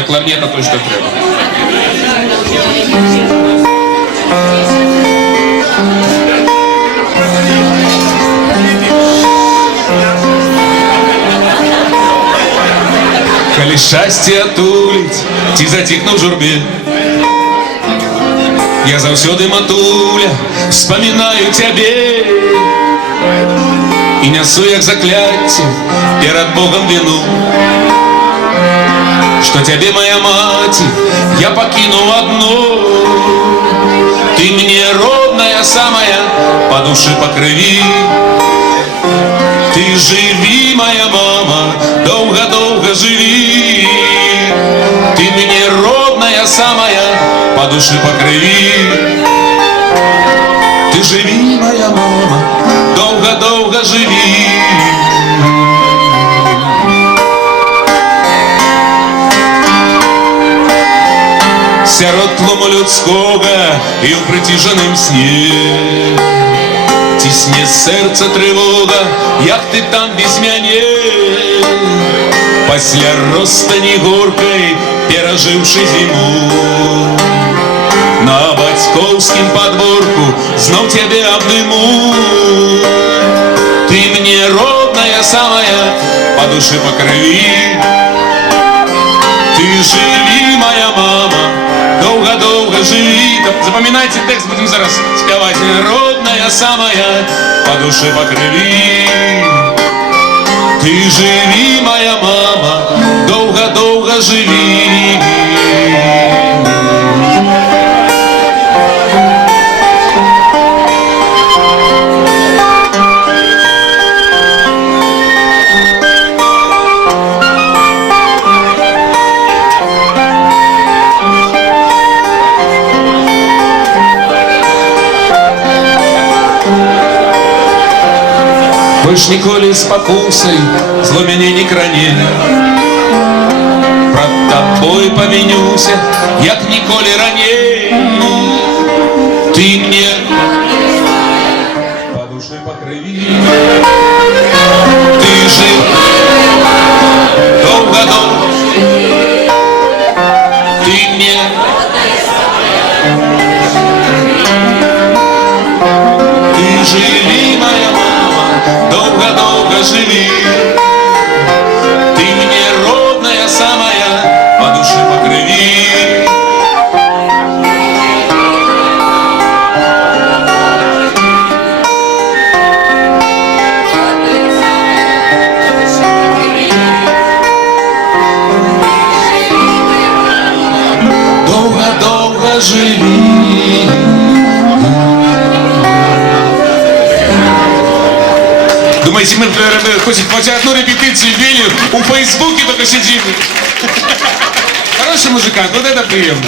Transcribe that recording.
Для кларнета то, що треба. Коли щастя тулить, ті затихну в журбі, я заўсёды, матуля, вспоминаю тебе и несу як закляцце перед Богом вину, что тебе, моя мать, я покинул одну. Ты мне родная самая, по душе, по крови. Ты живи, моя мама, долго-долго живи. Ты мне родная самая, по душе, по крови. Ты живи, моя мама, долго-долго живи. Сярод тлуму людского и у притяженным сне тисне сердце тревога, як ты там без мяне. Пасля розстани горкой, переживши зиму, на бацькоўскім подворку знов тебе обниму. Ты мне родная самая, по душе, по крови. Ты живи, моя мама, долго-долго живи. Запоминайте текст, будем зараз спевать. Родная самая, по душе, по крови. Ты живи, моя мама, долго-долго живи. Больш ніколі спакусай, зло мяне не кране. Прад табой памянюся, як ніколі раней. Ты мне по душе, по крови. Ты жив долго-долго. Ты мне ты живи, моя мама, долго-долго живи. Ты мне родная самая, по душе, по крови. Долго-долго живи. Думаете, мы хоть одну репетицию вели, у Фейсбуке только сидим. Хороший музыкант, вот это приемно.